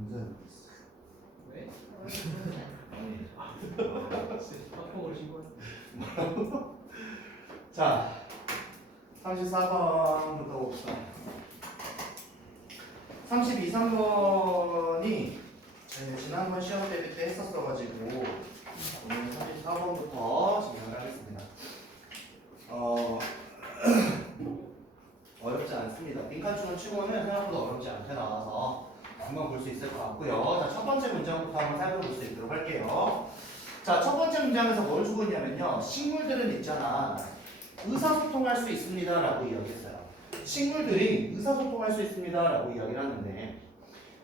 문제는 왜? 아니 학폭을 신고했어. 자 34번부터 봅시다. 32, 3번이 지난번 시험 때 그때 했었어가지고 오늘 34번부터 진행을 하겠습니다. 어렵지 않습니다. 빈칸충을 치고는 생각보다 어렵지 않게 나와서 금방 볼 수 있을 것 같고요. 자, 첫 번째 문장부터 한번 살펴볼 수 있도록 할게요. 자, 첫 번째 문장에서 뭘 주고 있냐면요. 식물들은 있잖아. 의사소통할 수 있습니다. 라고 이야기했어요. 식물들이 의사소통할 수 있습니다. 라고 이야기를 하는데,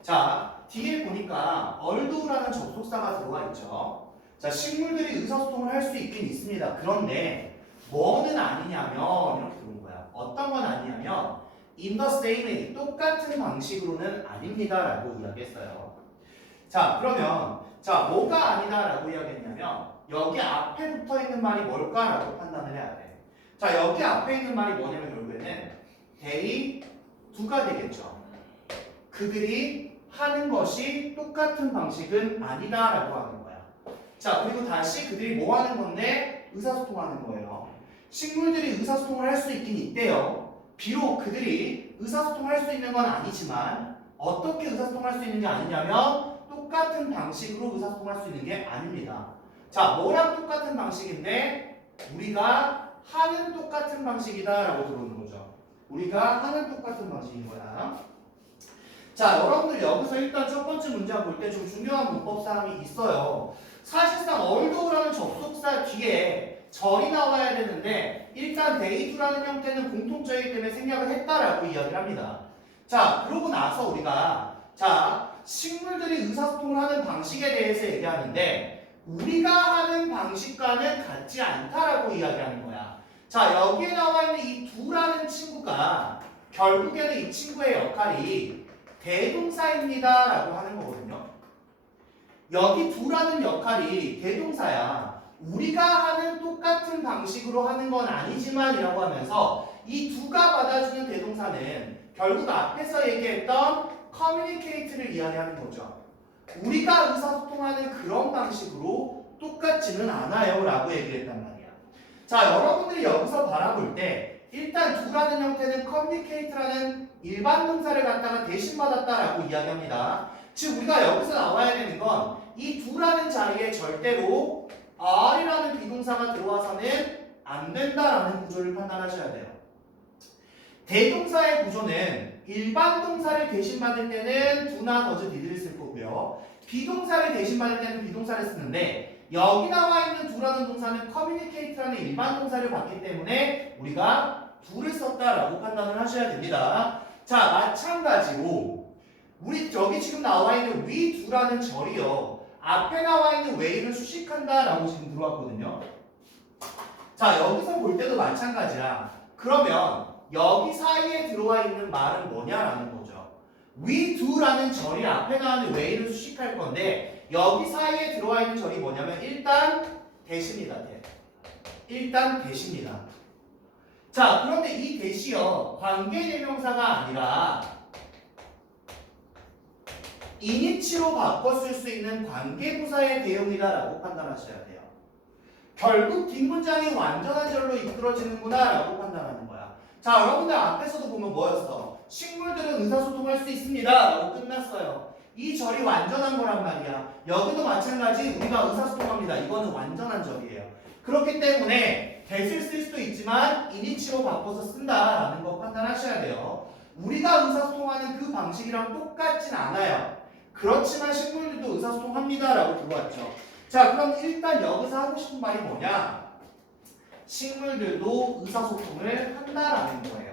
자, 뒤에 보니까 얼도라는 접속사가 들어가 있죠. 자, 식물들이 의사소통을 할 수 있긴 있습니다. 그런데 뭐는 아니냐면 이렇게 들어온 거야. 어떤 건 아니냐면 in the same way, 똑같은 방식으로는 아닙니다. 라고 이야기했어요. 자, 그러면 자, 뭐가 아니다 라고 이야기했냐면 여기 앞에 붙어 있는 말이 뭘까? 라고 판단을 해야 돼. 자, 여기 앞에 있는 말이 뭐냐면 결국에는 they do가 되겠죠. 그들이 하는 것이 똑같은 방식은 아니다 라고 하는 거야. 자, 그리고 다시 그들이 뭐 하는 건데? 의사소통하는 거예요. 식물들이 의사소통을 할 수 있긴 있대요. 비록 그들이 의사소통을 할 수 있는 건 아니지만 어떻게 의사소통할 수 있는 게 아니냐면 똑같은 방식으로 의사소통할 수 있는 게 아닙니다. 자, 뭐랑 똑같은 방식인데 우리가 하는 똑같은 방식이다 라고 들어오는 거죠. 우리가 하는 똑같은 방식인 거야. 자, 여러분들 여기서 일단 첫 번째 문장 볼 때 좀 중요한 문법 사항이 있어요. 사실상 얼도라는 접속사 뒤에 절이 나와야 되는데 일단 데이투라는 형태는 공통적이기 때문에 생략을 했다라고 이야기를 합니다. 자, 그러고 나서 우리가 자, 식물들이 의사소통을 하는 방식에 대해서 얘기하는데 우리가 하는 방식과는 같지 않다라고 이야기하는 거야. 자, 여기에 나와 있는 이 두라는 친구가 결국에는 이 친구의 역할이 대동사입니다 라고 하는 거거든요. 여기 두라는 역할이 대동사야. 우리가 하는 똑같은 방식으로 하는 건 아니지만 이라고 하면서 이 두가 받아주는 대동사는 결국 앞에서 얘기했던 communicate를 이야기하는 거죠. 우리가 의사소통하는 그런 방식으로 똑같지는 않아요 라고 얘기했단 말이야. 자, 여러분들이 여기서 바라볼 때 일단 두라는 형태는 communicate라는 일반 동사를 갖다가 대신 받았다라고 이야기합니다. 즉 우리가 여기서 나와야 되는 건 이 두라는 자리에 절대로 are이라는 비동사가 들어와서는 안 된다라는 구조를 판단하셔야 돼요. 대동사의 구조는 일반 동사를 대신 받을 때는 do나 does, did를 쓸 거고요. 비동사를 대신 받을 때는 비동사를 쓰는데 여기 나와 있는 do라는 동사는 communicate라는 일반 동사를 받기 때문에 우리가 do를 썼다라고 판단을 하셔야 됩니다. 자, 마찬가지로 우리 여기 지금 나와 있는 we do라는 절이요. 앞에 나와 있는 way를 수식한다라고 지금 들어왔거든요. 자, 여기서 볼 때도 마찬가지야. 그러면 여기 사이에 들어와 있는 말은 뭐냐라는 거죠. we do라는 절이 앞에 나오는 way를 수식할 건데 여기 사이에 들어와 있는 절이 뭐냐면 일단 대시입니다. 일단 대시입니다. 자, 그런데 이 대시요 관계대명사가 아니라 이니치로 바꿔 쓸 수 있는 관계부사의 대용이다라고 판단하셔야 돼요. 결국 뒷문장이 완전한 절로 이끌어지는구나 라고 판단하는 거야. 자, 여러분들 앞에서도 보면 뭐였어? 식물들은 의사소통할 수 있습니다 라고 끝났어요. 이 절이 완전한 거란 말이야. 여기도 마찬가지 우리가 의사소통합니다. 이거는 완전한 절이에요. 그렇기 때문에 대실 쓸 수도 있지만 이니치로 바꿔서 쓴다라는 거 판단하셔야 돼요. 우리가 의사소통하는 그 방식이랑 똑같진 않아요. 그렇지만 식물들도 의사소통합니다 라고 들어왔죠. 자, 그럼 일단 여기서 하고 싶은 말이 뭐냐? 식물들도 의사소통을 한다라는 거예요.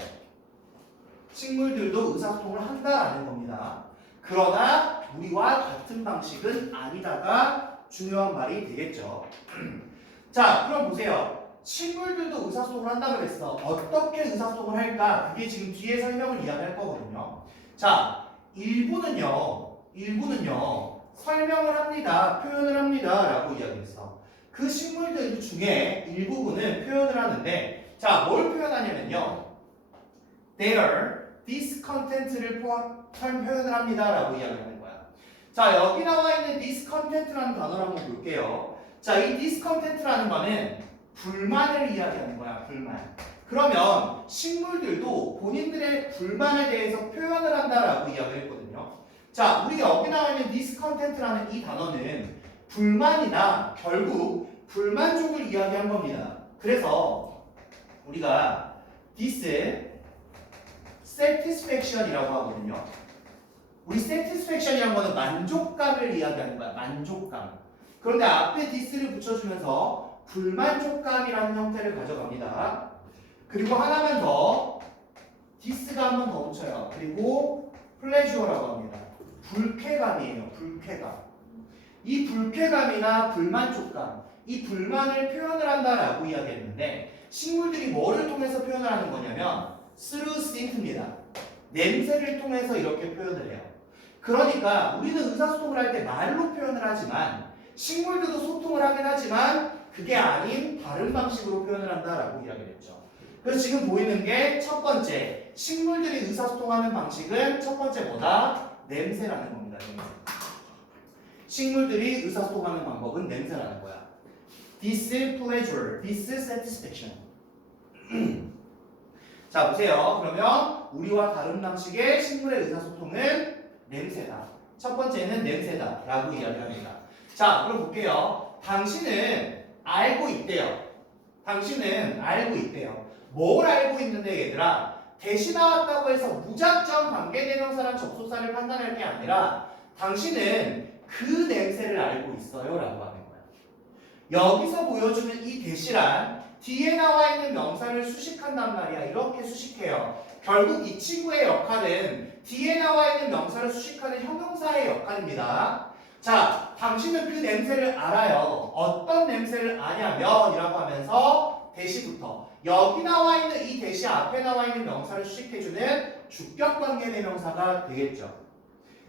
식물들도 의사소통을 한다라는 겁니다. 그러나 우리와 같은 방식은 아니다가 중요한 말이 되겠죠. 자, 그럼 보세요. 식물들도 의사소통을 한다 그랬어. 어떻게 의사소통을 할까? 그게 지금 뒤에 설명을 이야기할 거거든요. 자, 일부는요 설명을 합니다, 표현을 합니다 라고 이야기했어. 그 식물들 중에 일부분은 표현을 하는데 자, 뭘 표현하냐면요 their, this content를 표현을 합니다 라고 이야기하는 거야. 자, 여기 나와 있는 discontent라는 단어를 한번 볼게요. 자, 이 discontent라는 거는 불만을 이야기하는 거야, 불만. 그러면 식물들도 본인들의 불만에 대해서 표현을 한다라고 이야기를 했거든요. 자, 우리 여기 나와 있는 discontent라는 이 단어는 불만이나 결국 불만족을 이야기한 겁니다. 그래서 우리가 dissatisfaction이라고 하거든요. 우리 satisfaction이라는 거는 만족감을 이야기하는 거야. 만족감. 그런데 앞에 this를 붙여주면서 불만족감이라는 형태를 가져갑니다. 그리고 하나만 더 this가 한 번 더 붙여요. 그리고 pleasure라고 합니다. 불쾌감이에요. 불쾌감. 이 불쾌감이나 불만족감, 이 불만을 표현을 한다라고 이야기했는데 식물들이 뭐를 통해서 표현을 하는 거냐면 through scent입니다. 냄새를 통해서 이렇게 표현을 해요. 그러니까 우리는 의사소통을 할 때 말로 표현을 하지만 식물들도 소통을 하긴 하지만 그게 아닌 다른 방식으로 표현을 한다라고 이야기를 했죠. 그래서 지금 보이는 게 첫 번째, 식물들이 의사소통하는 방식은 첫 번째 뭐다? 냄새라는 겁니다. 냄새. 식물들이 의사소통하는 방법은 냄새라는 거야. displeasure, dissatisfaction. 자, 보세요. 그러면 우리와 다른 방식의 식물의 의사소통은 냄새다. 첫 번째는 냄새다 라고 이야기합니다. 자, 그럼 볼게요. 당신은 알고 있대요. 당신은 알고 있대요. 뭘 알고 있는데 얘들아? 대시 나왔다고 해서 무작정 관계대명사랑 접속사를 판단할 게 아니라 당신은 그 냄새를 알고 있어요 라고 하는 거야. 여기서 보여주는 이 대시란 뒤에 나와 있는 명사를 수식한단 말이야. 이렇게 수식해요. 결국 이 친구의 역할은 뒤에 나와 있는 명사를 수식하는 형용사의 역할입니다. 자, 당신은 그 냄새를 알아요. 어떤 냄새를 아냐면 이라고 하면서 대시부터 여기 나와 있는 이 대시 앞에 나와 있는 명사를 수식해주는 주격관계대명사가 되겠죠.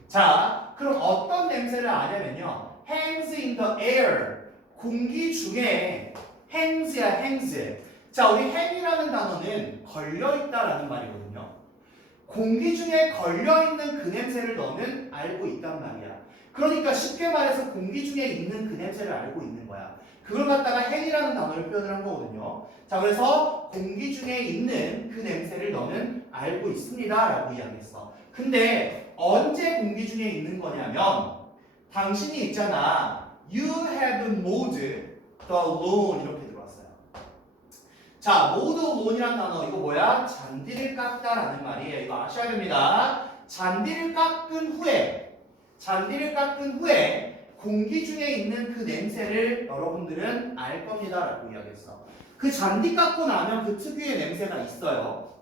자, 그럼 어떤 냄새를 아냐면요. hangs in the air. 공기 중에 hangs야, hangs. 자, 우리 hang이라는 단어는 걸려있다라는 말이거든요. 공기 중에 걸려있는 그 냄새를 너는 알고 있단 말이야. 그러니까 쉽게 말해서 공기 중에 있는 그 냄새를 알고 있는 거야. 그걸 갖다가 hang이라는 단어를 표현을 한 거거든요. 자, 그래서 공기 중에 있는 그 냄새를 너는 알고 있습니다 라고 이야기했어. 근데 언제 공기 중에 있는 거냐면 당신이 있잖아. You have mowed the lawn 이렇게 들어왔어요. 자, mowed lawn이라는 단어 이거 뭐야? 잔디를 깎다라는 말이에요. 이거 아셔야 됩니다. 잔디를 깎은 후에 공기 중에 있는 그 냄새를 여러분들은 알 겁니다 라고 이야기했어. 그 잔디 깎고 나면 그 특유의 냄새가 있어요.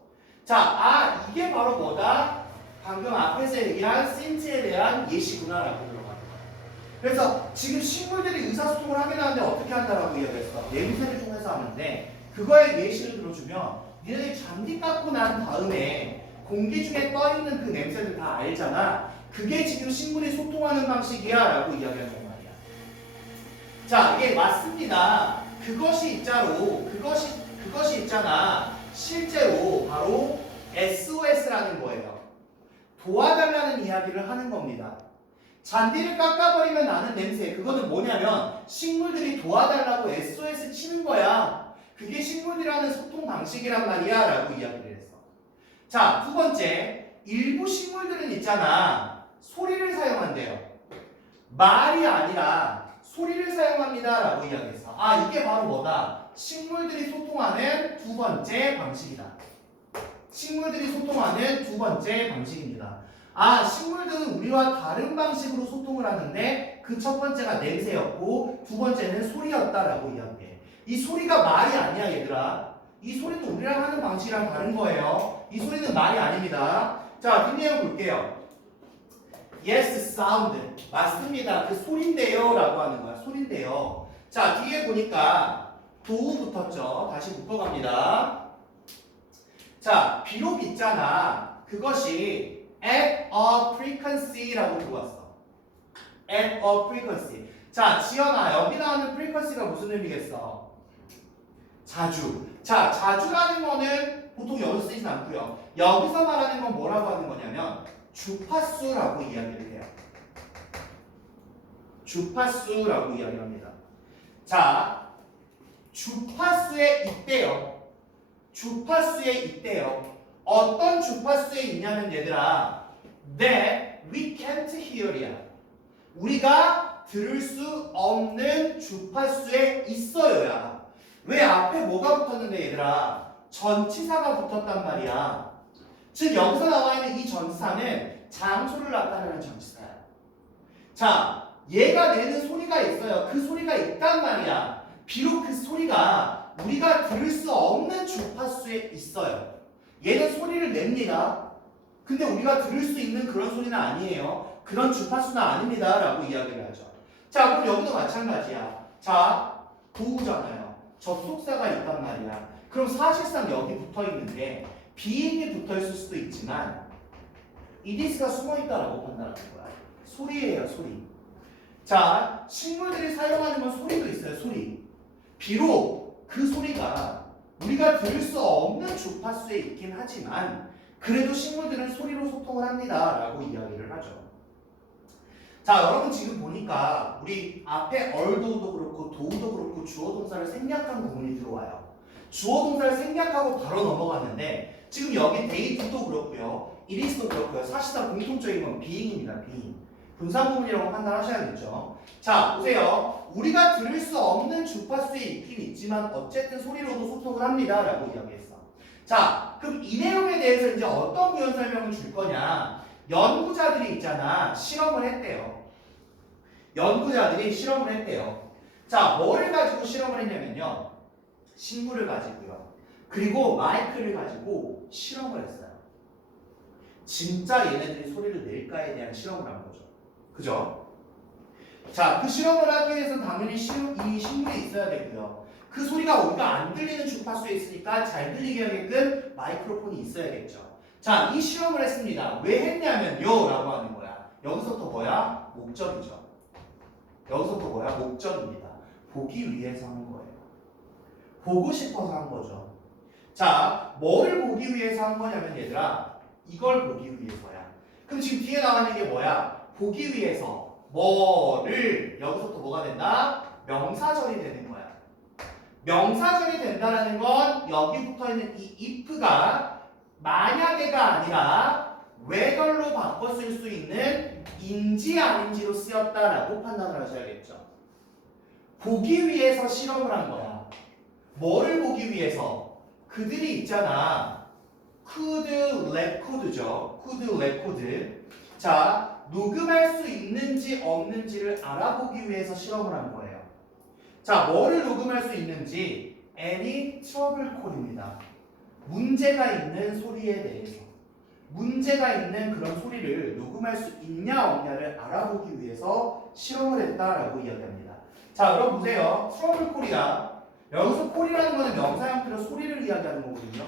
자, 이게 바로 뭐다? 방금 앞에서 얘기한 센트에 대한 예시구나라고 들어가는 거야. 그래서 지금 식물들이 의사소통을 하긴 하는데 어떻게 한다라고 이야기했어? 냄새를 통해서 하는데 그거에 예시를 들어주면 니네들이 잔디 깎고 난 다음에 공기 중에 떠있는 그 냄새들 다 알잖아. 그게 지금 식물이 소통하는 방식이야 라고 이야기하는 말이야. 자, 이게 맞습니다. 그것이 있잖아. 실제로 바로 SOS라는 거예요. 도와달라는 이야기를 하는 겁니다. 잔디를 깎아버리면 나는 냄새. 그거는 뭐냐면 식물들이 도와달라고 SOS 치는 거야. 그게 식물이라는 소통 방식이란 말이야 라고 이야기를 했어. 자, 두 번째, 일부 식물들은 있잖아. 소리를 사용한대요. 말이 아니라 소리를 사용합니다 라고 이야기했어. 이게 바로 뭐다? 식물들이 소통하는 두 번째 방식이다. 식물들이 소통하는 두 번째 방식입니다. 식물들은 우리와 다른 방식으로 소통을 하는데 그 첫 번째가 냄새였고 두 번째는 소리였다라고 이야기해. 이 소리가 말이 아니야 얘들아. 이 소리는 우리랑 하는 방식이랑 다른 거예요. 이 소리는 말이 아닙니다. 자, 뒷내용 볼게요. Yes, sound. 맞습니다. 그 소린데요 라고 하는 거야. 소린데요. 자, 뒤에 보니까 도 붙었죠. 다시 묶어갑니다. 자, 비록 있잖아. 그것이 at a frequency라고 들어왔어. at a frequency. 자, 지연아, 여기 나오는 frequency가 무슨 의미겠어? 자주. 자, 자주라는 거는 보통 여기서 쓰이진 않고요. 여기서 말하는 건 뭐라고 하는 거냐면 주파수라고 이야기를 해요. 주파수라고 이야기합니다. 자, 주파수에 있대요. 주파수에 있대요. 어떤 주파수에 있냐면 얘들아, that we can't hear이야. 우리가 들을 수 없는 주파수에 있어요야. 왜 앞에 뭐가 붙었는데 얘들아? 전치사가 붙었단 말이야. 즉 여기서 나와 있는 이 전치사는 장소를 나타내는 전치사야. 자, 얘가 내는 소리가 있어요. 그 소리가 있단 말이야. 비록 그 소리가 우리가 들을 수 없는 주파수에 있어요. 얘는 소리를 냅니다. 근데 우리가 들을 수 있는 그런 소리는 아니에요. 그런 주파수는 아닙니다. 라고 이야기를 하죠. 자, 그럼 여기도 마찬가지야. 자, 도우잖아요. 접속사가 있단 말이야. 그럼 사실상 여기 붙어 있는데 비인이 붙어 있을 수도 있지만 이디스가 숨어 있다라고 판단하는 거야. 소리예요, 소리. 자, 식물들이 사용하는 건 소리도 있어요, 소리. 비록 그 소리가 우리가 들을 수 없는 주파수에 있긴 하지만 그래도 식물들은 소리로 소통을 합니다. 라고 이야기를 하죠. 자, 여러분 지금 보니까 우리 앞에 얼도도 그렇고 도우도 그렇고 주어 동사를 생략한 부분이 들어와요. 주어 동사를 생략하고 바로 넘어갔는데 지금 여기 데이트도 그렇고요. 이리스도 그렇고요. 사실상 공통적인 건 being입니다. being. 분사 부분이라고 판단하셔야겠죠. 자, 보세요. 우리가 들을 수 없는 주파수에 있긴 있지만 어쨌든 소리로도 소통을 합니다. 라고 이야기했어. 자, 그럼 이 내용에 대해서 이제 어떤 부연 설명을 줄 거냐. 연구자들이 있잖아. 실험을 했대요. 연구자들이 실험을 했대요. 자, 뭐를 가지고 실험을 했냐면요. 식물을 가지고요. 그리고 마이크를 가지고 실험을 했어요. 진짜 얘네들이 소리를 낼까에 대한 실험을 한 거죠. 그죠? 자, 그 실험을 하기 위해서는 당연히 이 식물이 있어야 되고요. 그 소리가 우리가 안 들리는 주파수에 있으니까 잘 들리게 하게끔 마이크로폰이 있어야겠죠. 자, 이 실험을 했습니다. 왜 했냐면요 라고 하는 거야. 여기서부터 뭐야? 목적이죠. 여기서부터 뭐야? 목적입니다. 보기 위해서 한 거예요. 보고 싶어서 한 거죠. 자, 뭐를 보기 위해서 한 거냐면 얘들아, 이걸 보기 위해서야. 그럼 지금 뒤에 나와 있는 게 뭐야? 보기 위해서 뭐를, 여기서부터 뭐가 된다? 명사절이 되는 거야. 명사절이 된다는 건 여기 붙어 있는 이 if가 만약에가 아니라 whether로 바꿔 쓸 수 있는 인지 아닌지로 쓰였다라고 판단을 하셔야겠죠. 보기 위해서 실험을 한 거야. 뭐를 보기 위해서? 그들이 있잖아. could record죠. could record. 자, 녹음할 수 있는지 없는지를 알아보기 위해서 실험을 한 거예요. 자, 뭐를 녹음할 수 있는지 any trouble call입니다. 문제가 있는 소리에 대해서. 문제가 있는 그런 소리를 녹음할 수 있냐 없냐를 알아보기 위해서 실험을 했다라고 이야기합니다. 자, 그럼 보세요. 트러블 콜이다. 여기서 콜이라는 거는 명사 형태로 소리를 이야기하는 거거든요.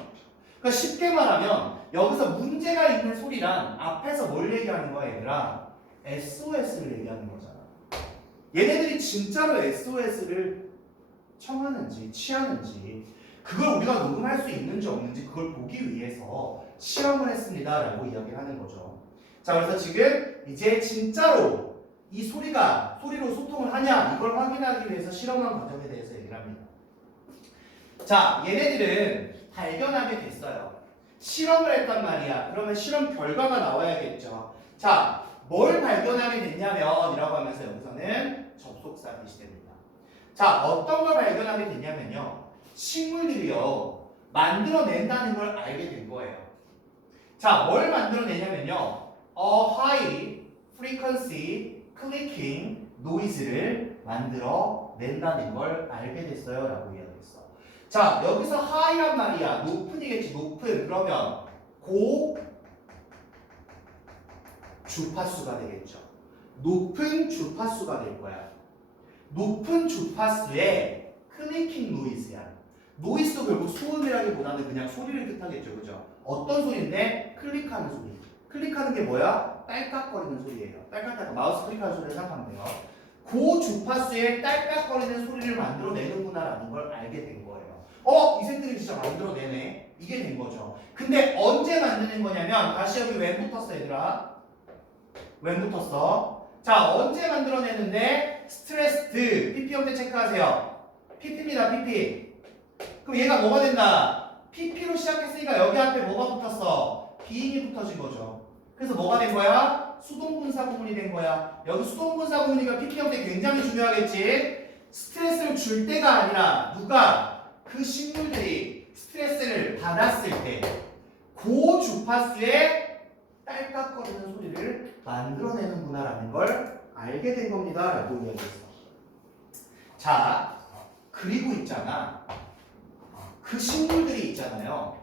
그러니까 쉽게 말하면 여기서 문제가 있는 소리란 앞에서 뭘 얘기하는 거야 얘들아? SOS를 얘기하는 거잖아. 얘네들이 진짜로 SOS를 청하는지 취하는지 그걸 우리가 녹음할 수 있는지 없는지 그걸 보기 위해서 실험을 했습니다 라고 이야기를 하는 거죠. 자, 그래서 지금 이제 진짜로 이 소리가 소리로 소통을 하냐 이걸 확인하기 위해서 실험한 과정에 대해서 얘기를 합니다. 자, 얘네들은 발견하게 됐어요. 실험을 했단 말이야. 그러면 실험 결과가 나와야겠죠. 자, 뭘 발견하게 됐냐면 이라고 하면서 여기서는 접속사 대시됩니다. 자, 어떤 걸 발견하게 됐냐면요. 식물들이요. 만들어낸다는 걸 알게 된 거예요. 자, 뭘 만들어내냐면요. A high frequency clicking noise를 만들어낸다는 걸 알게 됐어요. 라고 이야기했어. 자, 여기서 high란 말이야. 높은이겠지. 높은. 그러면 고 주파수가 되겠죠. 높은 주파수가 될 거야. 높은 주파수의 클리킹 노이즈야. 노이즈도 결국 소음이라기보다는 그냥 소리를 뜻하겠죠. 그죠? 어떤 소리인데? 클릭하는 소리. 클릭하는 게 뭐야? 딸깍거리는 소리예요. 딸깍딸깍 마우스 클릭하는 소리를 생각하면 돼요. 고 주파수의 딸깍거리는 소리를 만들어내는구나라는 걸 알게 된 거예요. 이 새끼들이 진짜 만들어내네. 이게 된 거죠. 근데 언제 만드는 거냐면 다시 여기 왜 붙었어 얘들아? 왜 붙었어? 자, 언제 만들어내는데? 스트레스드. PP 형태 체크하세요. PP입니다, PP. 그럼 얘가 뭐가 된다? PP로 시작했으니까 여기 앞에 뭐가 붙었어? 비인이 붙어진 거죠. 그래서 뭐가 된 거야? 수동분사 구문이 된 거야. 여기 수동분사 구문이니까 PP 형태 굉장히 중요하겠지? 스트레스를 줄 때가 아니라 누가? 그 식물들이 스트레스를 받았을 때 고주파수의 딸깍거리는 소리를 만들어내는구나라는 걸 알게 된 겁니다 라고 이야기했어. 자, 그리고 있잖아, 그 식물들이 있잖아요,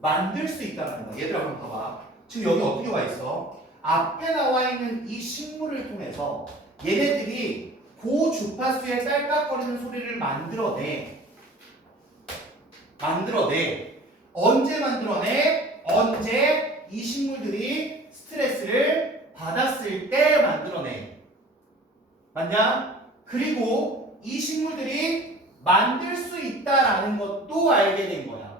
만들 수 있다는 거. 얘들아 한번 봐봐. 지금 여기 어떻게 와 있어? 앞에 나와 있는 이 식물을 통해서 얘네들이 고주파수의 딸깍거리는 소리를 만들어내. 언제 만들어내? 언제 이 식물들이 스트레스를 받았을 때 만들어내. 맞냐? 그리고 이 식물들이 만들 수 있다라는 것도 알게 된 거야.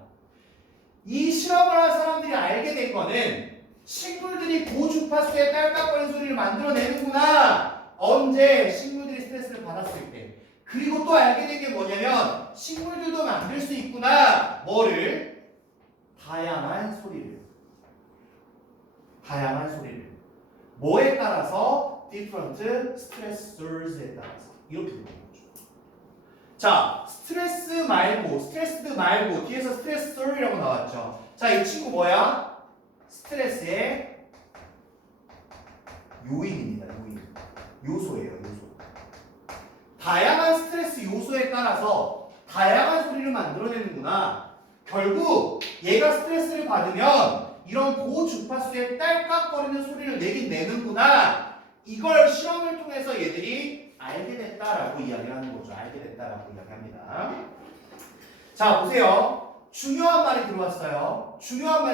이 실험을 한 사람들이 알게 된 거는 식물들이 고주파수의 딸깍거리는 소리를 만들어내는구나. 언제? 식물들이 스트레스를 받았을 때. 그리고 또 알게 된 게 뭐냐면 식물들도 만들 수 있구나. 뭐를? 다양한 소리를. 뭐에 따라서? different stressors에 따라서. 이렇게 되는 거죠. 자, 스트레스드 말고 뒤에서 스트레스ор이라고 나왔죠. 자, 이 친구 뭐야? 스트레스의 요인입니다. 요소예요. 다양한 스트레스 요소에 따라서 다양한 소리를 만들어내는구나. 결국 얘가 스트레스를 받으면 이런 고주파수의 딸깍거리는 소리를 내긴 내는구나. 이걸 실험을 통해서 얘들이 알게 됐다라고 이야기하는 거죠. 이야기합니다. 자, 보세요. 중요한 말이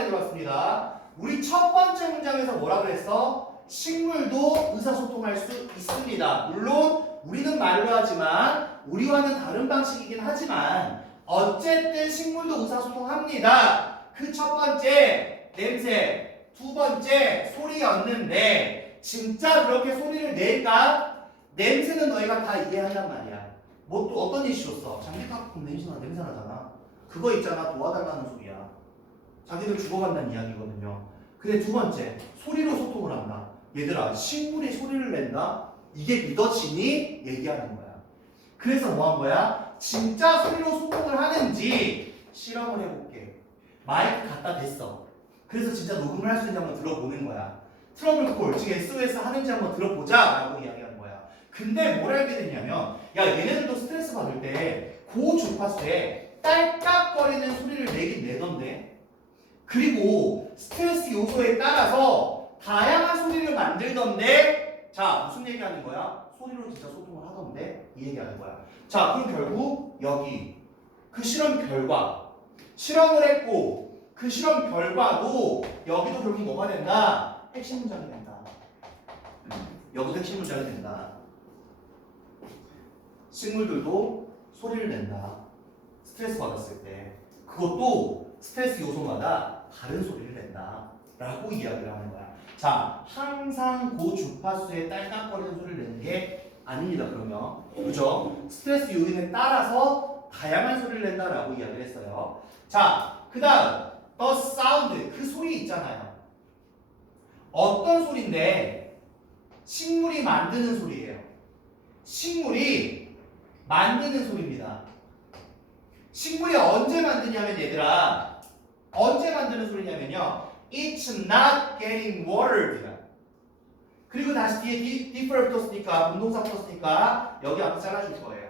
들어왔습니다. 우리 첫 번째 문장에서 뭐라 그랬어? 식물도 의사소통할 수 있습니다. 물론 우리는 말로 하지만 우리와는 다른 방식이긴 하지만 어쨌든 식물도 의사소통합니다. 그 첫 번째 냄새, 두 번째 소리였는데 진짜 그렇게 소리를 낼까? 냄새는 너희가 다 이해한단 말이야. 뭐 또 어떤 예시 줬어? 장기가품 냄새 나잖아. 그거 있잖아, 도와달라는 소리야. 자기들 죽어간다는 이야기거든요. 근데 두 번째, 소리로 소통을 한다. 얘들아, 식물이 소리를 낸다? 이게 믿어지니? 얘기하는 거야. 그래서 뭐 한 거야? 진짜 소리로 소통을 하는지 실험을 해볼게. 마이크 갖다 댔어. 그래서 진짜 녹음을 할 수 있는지 한번 들어보는 거야. 트러블 콜, 즉 SOS 하는지 한번 들어보자 라고 이야기하는 거야. 근데 뭘 알게 됐냐면, 야, 얘네들도 스트레스 받을 때 고주파수에 딸깍거리는 소리를 내긴 내던데, 그리고 스트레스 요소에 따라서 다양한 소리를 만들던데, 자, 무슨 얘기하는 거야? 소리로 진짜 소통을 하던데, 이 얘기하는 거야. 자, 그럼 결국 여기 그 실험 결과, 실험을 했고 그 실험 결과도 여기도 결국 뭐가 된다? 핵심 문장이 된다. 여기도 핵심 문장이 된다. 식물들도 소리를 낸다. 스트레스 받았을 때. 그것도 스트레스 요소마다 다른 소리를 낸다. 라고 이야기를 하는 거야. 자, 항상 고주파수에 딸깍거리는 소리를 내는 게 아닙니다. 그러면. 그죠? 스트레스 요인에 따라서 다양한 소리를 낸다라고 이야기를 했어요. 자, 그 다음 the sound, 그 소리 있잖아요. 어떤 소리인데 식물이 만드는 소리예요. 식물이 만드는 소리입니다. 식물이 언제 만드냐면 얘들아, 언제 만드는 소리냐면요, it's not getting watered. 그리고 다시 뒤에 differ 붙었으니까, 운동사 붙었으니까 여기 앞에 잘라줄 거예요.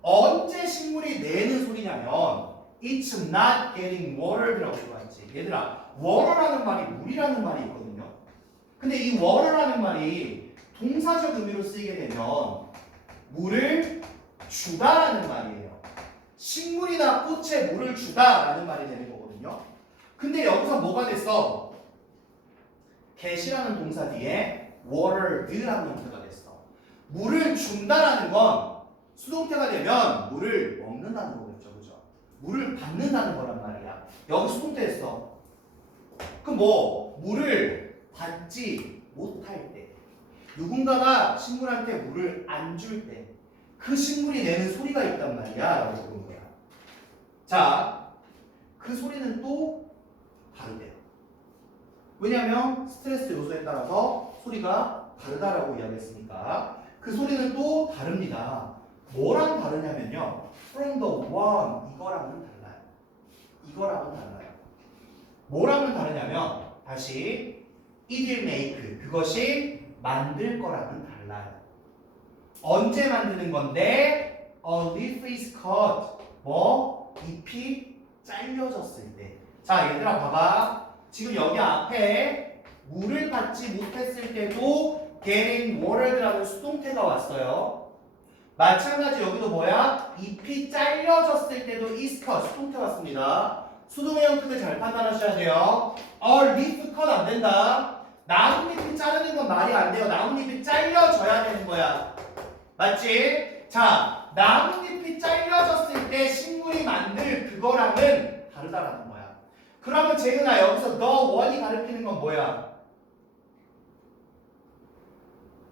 언제 식물이 내는 소리냐면 it's not getting watered라고 들어왔지. 얘들아, water라는 말이 물이라는 말이 있거든요. 근데 이 water라는 말이 동사적 의미로 쓰이게 되면 물을 주다라는 말이에요. 식물이나 꽃에 물을 주다라는 말이 되는 거거든요. 근데 여기서 뭐가 됐어? get이라는 동사 뒤에 watered라는 형태가 됐어. 물을 준다라는 건 수동태가 되면 물을 먹는다는 거겠죠, 그죠? 물을 받는다는 거란 말이야. 여기 수동태 했어. 그럼 뭐 물을 받지 못할 때, 누군가가 식물한테 물을 안 줄 때 그 식물이 내는 소리가 있단 말이야 라고 그런 거야. 자, 그 소리는 또 다르대요. 왜냐하면 스트레스 요소에 따라서 소리가 다르다라고 이야기했으니까 그 소리는 또 다릅니다. 뭐랑 다르냐면요. From the one 이거랑은 달라요. 이거랑은 달라요. 뭐랑은 다르냐면 다시 it will make 그것이 만들 거랑은 달라요. 언제 만드는 건데 a leaf is cut 뭐 잎이 잘려졌을 때. 자 얘들아 봐봐. 지금 여기 앞에 물을 받지 못했을 때도 getting watered라는 수동태가 왔어요. 마찬가지 여기도 뭐야? 잎이 잘려졌을 때도 is cut 수동태 왔습니다. 수동의 형태를 잘 판단하셔야 돼요. leaf cut 안 된다. 나뭇잎이 자르는 건 말이 안 돼요. 나뭇잎이 잘려져야 되는 거야. 맞지? 자, 나뭇잎이 잘려졌을 때 식물이 만들 그거랑은 다르다라는 거야. 그러면 재은아 여기서 the one이 가리키는 건 뭐야?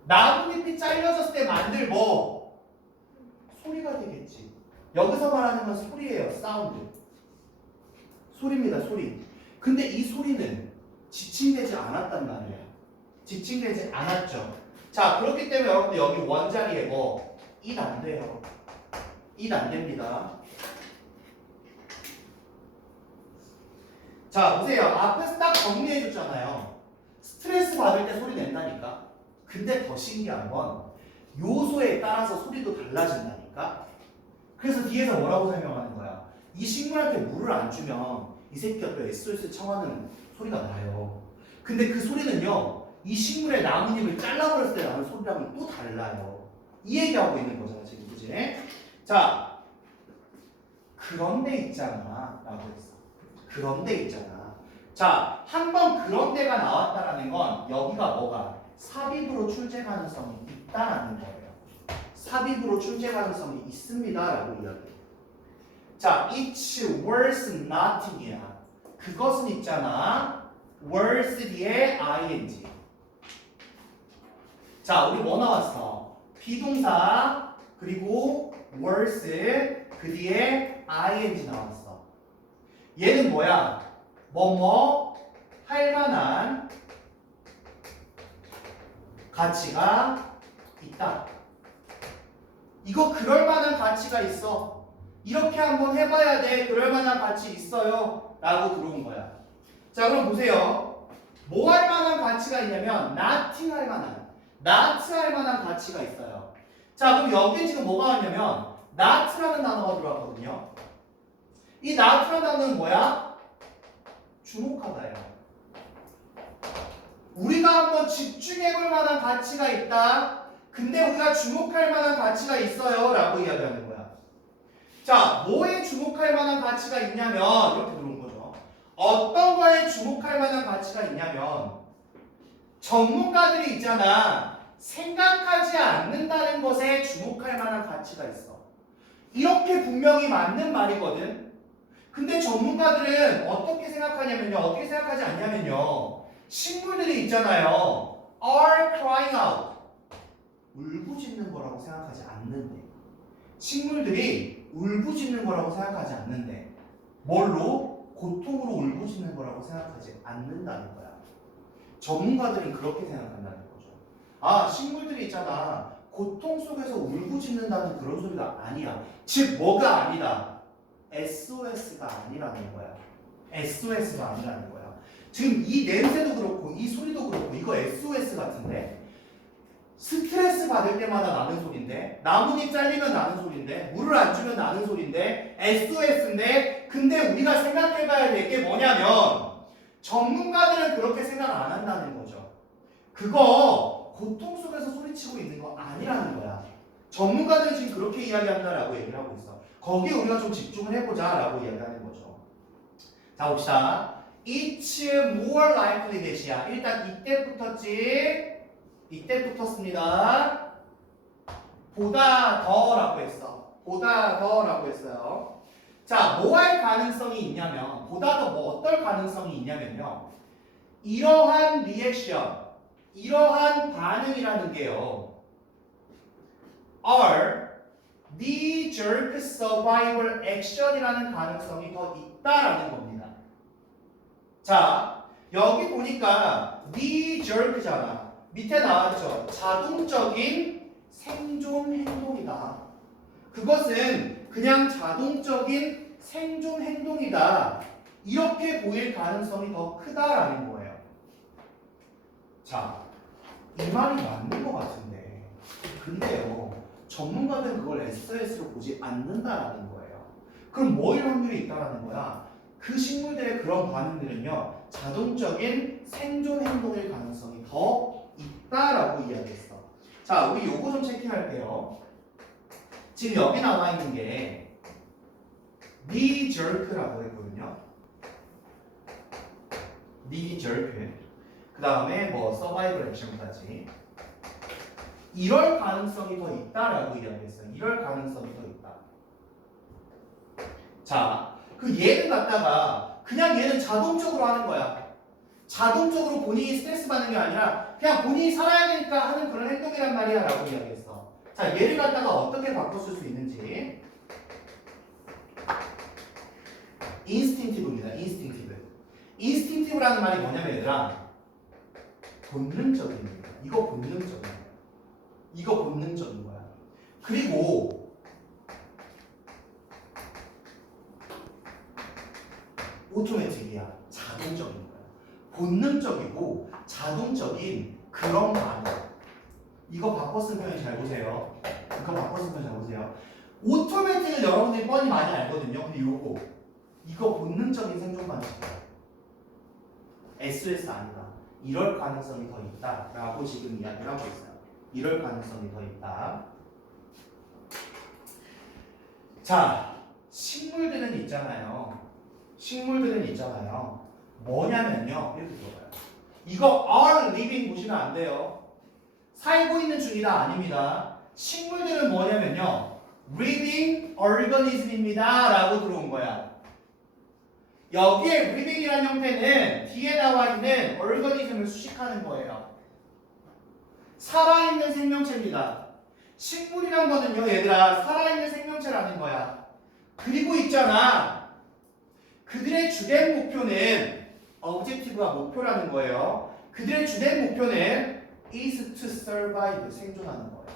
나뭇잎이 잘려졌을 때 만들 뭐? 소리가 되겠지. 여기서 말하는 건 소리예요. 사운드. 소리입니다. 소리. 근데 이 소리는 지칭되지 않았단 말이에요. 지칭되지 않았죠. 자, 그렇기 때문에 여러분들 여기 원자리에 뭐 it 안 돼요. it 안 됩니다. 자, 보세요. 앞에서 딱 정리해 줬잖아요. 스트레스 받을 때 소리 낸다니까. 근데 더 신기한 건 요소에 따라서 소리도 달라진다니까. 그래서 뒤에서 뭐라고 설명하는 거야? 이 식물한테 물을 안 주면 이 새끼가 또 SOS 청하는 소리가 나요. 근데 그 소리는요, 이 식물의 나뭇잎을 잘라버렸을 때 나는 소리랑은 또 달라요. 이 얘기하고 있는 거잖아, 지금. 그지? 자, 그런데 있잖아. 라고 했어. 그런데 있잖아. 자, 한번 그런데가 나왔다라는 건 여기가 뭐가? 삽입으로 출제 가능성이 있다라는 거예요. 삽입으로 출제 가능성이 있습니다라고 이야기해요. 자, it's worth nothing이야. 그것은 있잖아. worth 뒤에 ing. 자, 우리 뭐 나왔어? 비동사 그리고 worth 그 뒤에 ing 나왔어. 얘는 뭐야? 뭐뭐 할 만한 가치가 있다. 이거 그럴 만한 가치가 있어. 이렇게 한번 해봐야 돼. 그럴 만한 가치 있어요. 라고 들어온 거야. 자, 그럼 보세요. 뭐 할 만한 가치가 있냐면 nothing 할 만한, not 할 만한 가치가 있어요. 자, 그럼 여기에 지금 뭐가 왔냐면 not라는 단어가 들어왔거든요. 이 not라는 단어는 뭐야? 주목하다예요. 우리가 한번 집중해볼 만한 가치가 있다. 근데 우리가 주목할 만한 가치가 있어요. 라고 이야기하는 거야. 자, 뭐에 주목할 만한 가치가 있냐면 이렇게 들어온 거죠. 어떤 거에 주목할 만한 가치가 있냐면 전문가들이 있잖아. 생각하지 않는다는 것에 주목할 만한 가치가 있어. 이렇게 분명히 맞는 말이거든. 근데 전문가들은 어떻게 생각하냐면요. 어떻게 생각하지 않냐면요. 식물들이 있잖아요. are crying out. 울부짖는 거라고 생각하지 않는데. 식물들이 울부짖는 거라고 생각하지 않는데. 뭘로? 고통으로 울부짖는 거라고 생각하지 않는다는 거야. 전문가들은 그렇게 생각한다는 거죠. 아, 식물들이 있잖아. 고통 속에서 울부짖는다는 그런 소리가 아니야. 즉, 뭐가 아니다. SOS가 아니라는 거야. SOS가 아니라는 거야. 지금 이 냄새도 그렇고 이 소리도 그렇고 이거 SOS 같은데 스트레스 받을 때마다 나는 소린데 나뭇잎 잘리면 나는 소린데 물을 안 주면 나는 소린데 SOS인데 근데 우리가 생각해봐야 될 게 뭐냐면 전문가들은 그렇게 생각 안 한다는 거죠. 그거 고통 속에서 소리치고 있는 거 아니라는 거야. 전문가들은 지금 그렇게 이야기한다라고 얘기를 하고 있어. 거기에 우리가 좀 집중을 해보자 라고 이야기하는 거죠. 자, 봅시다. It's more likely that이야. 일단 이때 붙었지. 이때 붙었습니다. 보다 더라고 했어. 보다 더라고 했어요. 자, 뭐 할 가능성이 있냐면 보다 더 뭐 어떨 가능성이 있냐면요. 이러한 리액션, 이러한 반응이라는 게요. are knee jerk survival action이라는 가능성이 더 있다라는 겁니다. 자, 여기 보니까 knee jerk잖아. 밑에 나왔죠. 자동적인 생존 행동이다. 그것은 그냥 자동적인 생존 행동이다. 이렇게 보일 가능성이 더 크다라는 거예요. 자, 이 말이 맞는 것 같은데, 근데요, 전문가들은 그걸 SOS로 보지 않는다라는 거예요. 그럼 뭐일 확률이 있다라는 거야? 그 식물들의 그런 반응들은요, 자동적인 생존 행동일 가능성이 더 있다라고 이야기했어. 자, 우리 요거 좀 체크할게요. 지금 여기 나와 있는 게 knee jerk라고 했거든요. knee jerk. 그 다음에 뭐 서바이벌 액션까지. 이럴 가능성이 더 있다라고 이야기했어요. 이럴 가능성이 더 있다. 자, 그 얘를 갖다가 그냥 얘는 자동적으로 하는 거야. 자동적으로 본인이 스트레스 받는 게 아니라 그냥 본인이 살아야 되니까 하는 그런 행동이란 말이야 라고 이야기했어. 자, 얘를 갖다가 어떻게 바꿔쓸 수 있는지. 인스팅티브입니다. 인스팅티브. 인스팅티브라는 말이 뭐냐면 얘들아, 본능적입니다. 이거 본능적이야. 이거 본능적인 거야. 그리고 오토매틱이야. 자동적인 거야. 본능적이고 자동적인 그런 반응. 이거 바꿔 쓴 표현 잘 보세요. 이거 바꿔 쓴 표현 잘 보세요. 오토매틱은 여러분들이 뻔히 많이 알거든요. 근데 이거 본능적인 생존 방식이야. SOS 아니다. 이럴 가능성이 더 있다라고 지금 이야기를 하고 있어요. 이럴 가능성이 더 있다. 자, 식물들은 있잖아요. 뭐냐면요. 이렇게 들어봐요. 이거 are living 보시면 안 돼요. 살고 있는 중이다 아닙니다. 식물들은 뭐냐면요. living organism입니다. 라고 들어온 거야. 여기에 living이라는 형태는 뒤에 나와 있는 organism을 수식하는 거예요. 살아있는 생명체입니다. 식물이란 거는요, 얘들아, 살아있는 생명체라는 거야. 그리고 있잖아, 그들의 주된 목표는 objective가 목표라는 거예요. 그들의 주된 목표는 is to survive, 생존하는 거예요.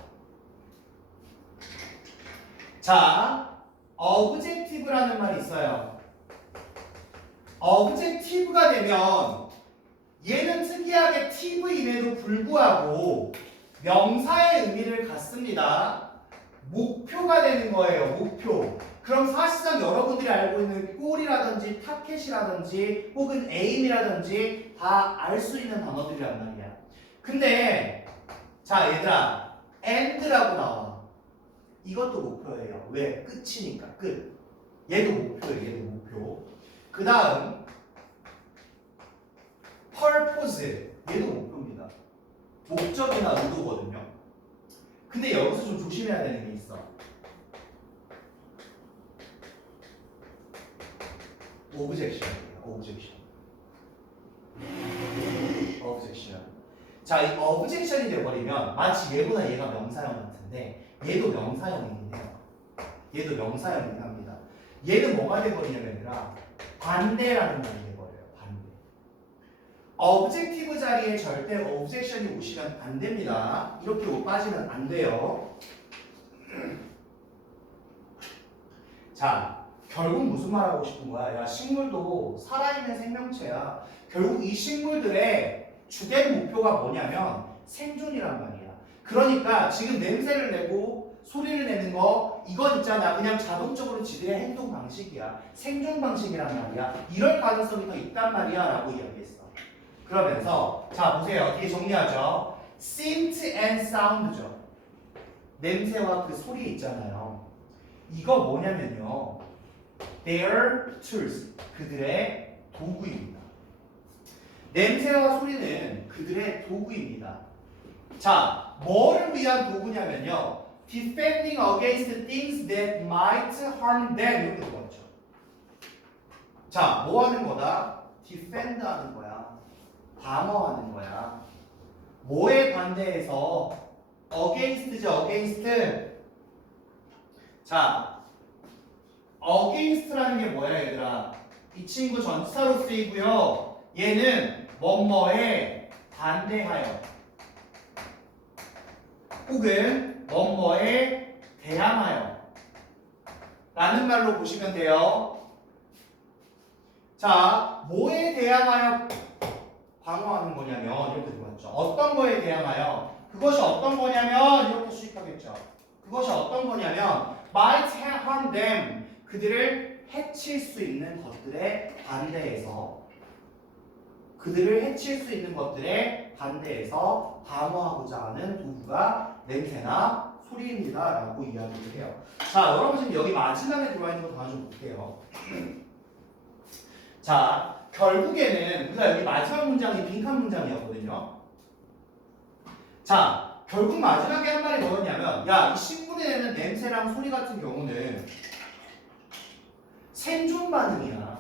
자, objective라는 말이 있어요. objective가 되면 얘는 특이하게 tive임에도 불구하고 명사의 의미를 갖습니다. 목표가 되는 거예요. 목표. 그럼 사실상 여러분들이 알고 있는 골이라든지 타켓이라든지 혹은 aim이라든지 다 알 수 있는 단어들이란 말이야. 근데 자 얘들아, end라고 나와. 이것도 목표예요. 왜? 끝이니까 끝. 얘도 목표예요. 얘도 목표. 그 다음 purpose, 얘도 목표입니다. 목적이나 의도거든요. 근데 여기서 좀 조심해야 되는 게 있어. objection. 자, 이 objection이 되어버리면 마치 얘보다 얘가 명사형 같은데 얘도 명사형이긴 해요. 얘도 명사형이긴 합니다. 얘는 뭐가 돼버리냐면 얘들아, 반대라는 말이 돼버려요. 반대. objective 자리에 절대 objection이 오시면 안 됩니다. 이렇게 빠지면 안 돼요. 자, 결국 무슨 말 하고 싶은 거야? 야, 식물도 살아있는 생명체야. 결국 이 식물들의 주된 목표가 뭐냐면 생존이란 말이야. 그러니까 지금 냄새를 내고 소리를 내는 거, 이건 있잖아. 그냥 자동적으로 지들의 행동 방식이야. 생존 방식이란 말이야. 이럴 가능성이 더 있단 말이야. 라고 이야기했어. 그러면서 자 보세요. 뒤에 정리하죠. scent and sound죠. 냄새와 그 소리 있잖아요. 이거 뭐냐면요. their tools, 그들의 도구입니다. 냄새와 소리는 그들의 도구입니다. 자, 뭐를 위한 도구냐면요. defending against things that might harm them, 이렇게 들어갔죠. 자, 뭐 하는 거다? defend 하는 거야. 방어하는 거야. 뭐에 반대해서 against죠. against. 자, against라는 게 뭐야 얘들아? 이 친구 전치사로 쓰이고요. 얘는 뭐뭐에 반대하여 혹은 뭐뭐에 대항하여 라는 말로 보시면 돼요. 자, 뭐에 대항하여 방어하는 거냐면 이렇게 들어갔죠. 어떤 거에 대항하여? 그것이 어떤 거냐면 이렇게 수익하겠죠. 그것이 어떤 거냐면 might harm them. 그들을 해칠 수 있는 것들에 반대해서 그들을 해칠 수 있는 것들에 반대해서 방어하고자 하는 도구가 냄새나 소리입니다. 라고 이야기를 해요. 자, 여러분 지금 여기 마지막에 들어와 있는 거 다 좀 볼게요. 자, 결국에는 우리가 여기 마지막 문장이 빈칸 문장이었거든요. 자, 결국 마지막에 한 말이 뭐였냐면 야, 이 식물이 내는 냄새랑 소리 같은 경우는 생존 반응이야.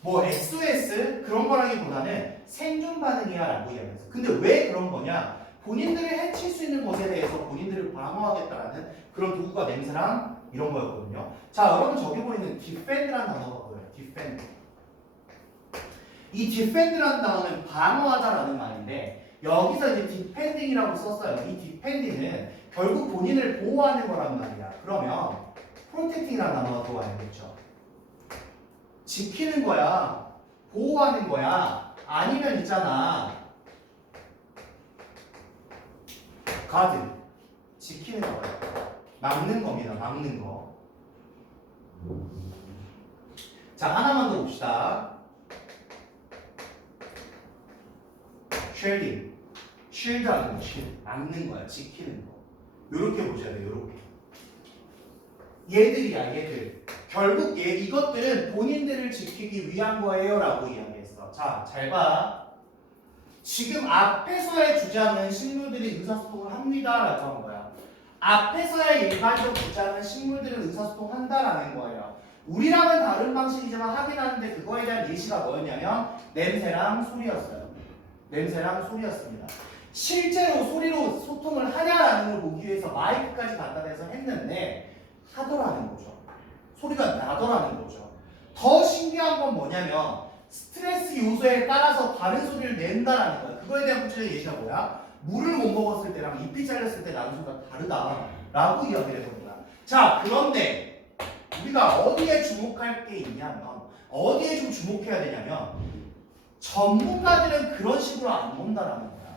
뭐 SOS 그런 거라기보다는 생존 반응이야 라고 이야기했어. 근데 왜 그런 거냐? 본인들을 해칠 수 있는 것에 대해서 본인들을 방어하겠다라는 그런 도구가 냄새랑 이런 거였거든요. 자, 여러분 저기 보이는 defend라는 단어가 뭐예요? defend. 이 defend라는 단어는 방어하다라는 말인데 여기서 이제 defending이라고 썼어요. 이 defending은 결국 본인을 보호하는 거란 말이야. 그러면 protecting이라는 단어가 더 와야겠죠. 지키는 거야, 보호하는 거야, 아니면 있잖아, 가드, 지키는 거야, 막는 겁니다. 막는 거. 자, 하나만 더 봅시다. shielding, shield하는 거, shield, 막는 거야, 지키는 거. 요렇게 보셔야 돼요. 요렇게. 얘들이야, 얘들. 결국 이것들은 본인들을 지키기 위한 거예요 라고 이야기했어. 자, 잘 봐. 지금 앞에서의 주장은 식물들이 의사소통을 합니다 라고 한 거야. 앞에서의 일반적 주장은 식물들은 의사소통한다라는 거예요. 우리랑은 다른 방식이지만 하긴 하는데 그거에 대한 예시가 뭐였냐면 냄새랑 소리였어요. 냄새랑 소리였습니다. 실제로 소리로 소통을 하냐라는 걸 보기 위해서 마이크까지 갖다 대서 했는데 하더라는 거죠. 소리가 나더라는 거죠. 더 신기한 건 뭐냐면 스트레스 요소에 따라서 다른 소리를 낸다라는 거야. 그거에 대한 구체적 예시가 뭐야? 물을 못 먹었을 때랑 잎이 잘렸을 때 나는 소리가 다르다라고 이야기를 해봅니다. 자, 그런데 우리가 어디에 주목할 게 있냐면 어디에 좀 주목해야 되냐면 전문가들은 그런 식으로 안 본다라는 거야.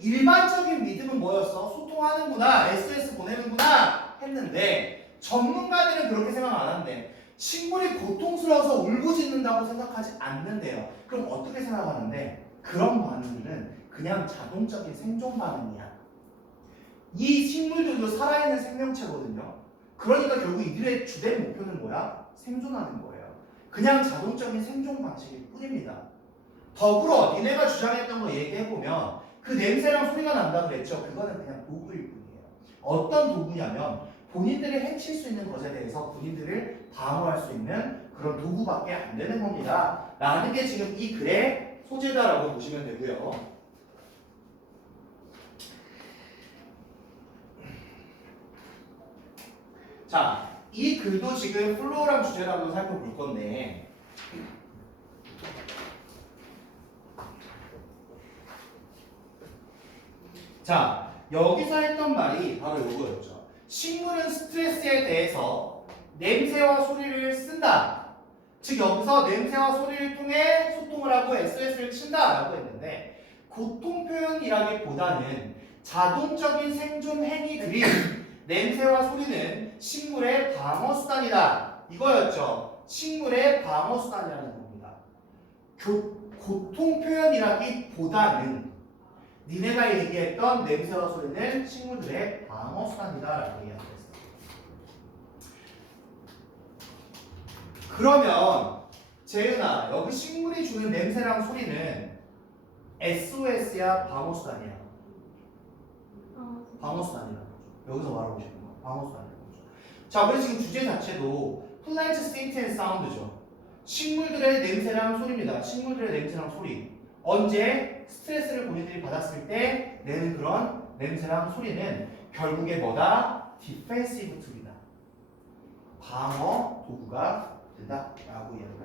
일반적인 믿음은 뭐였어? 소통하는구나, SOS 보내는구나 했는데 전문가들은 그렇게 생각 안 한대. 식물이 고통스러워서 울부짖는다고 생각하지 않는데요. 그럼 어떻게 생각하는데? 그런 반응들은 그냥 자동적인 생존 반응이야. 이 식물들도 살아있는 생명체거든요. 그러니까 결국 이들의 주된 목표는 뭐야? 생존하는 거예요. 그냥 자동적인 생존 방식일 뿐입니다. 더불어 니네가 주장했던 거 얘기해보면 그 냄새랑 소리가 난다 그랬죠. 그거는 그냥 도구일 뿐이에요. 어떤 도구냐면 본인들을 해칠 수 있는 것에 대해서 본인들을 방어할 수 있는 그런 도구밖에 안 되는 겁니다. 라는 게 지금 이 글의 소재다라고 보시면 되고요. 자, 이 글도 지금 플로우랑 주제라고 살펴볼 건데 자, 여기서 했던 말이 바로 이거였죠. 식물은 스트레스에 대해서 냄새와 소리를 쓴다. 즉 여기서 냄새와 소리를 통해 소통을 하고 SOS를 친다라고 했는데 고통 표현이라기보다는 자동적인 생존 행위들이 냄새와 소리는 식물의 방어 수단이다. 이거였죠. 식물의 방어 수단이라는 겁니다. 고통 표현이라기보다는 니네가 얘기했던 냄새와 소리는 식물들의 방어 수단이다라고 이야기했어요. 그러면 재은아, 여기 식물이 주는 냄새랑 소리는 SOS야 방어 수단이야? 방어 수단이라는 거죠. 여기서 말하고 싶은 거 방어 수단이라는 거죠. 자, 그래서 지금 주제 자체도 Plant, Scent and Sound죠. 식물들의 냄새랑 소리입니다. 식물들의 냄새랑 소리. 언제 스트레스를 본인들이 받았을 때 내는 그런 냄새랑 소리는 결국에 뭐다? 디펜시브 툴이다. 방어 도구가 된다라고 이야기합니다.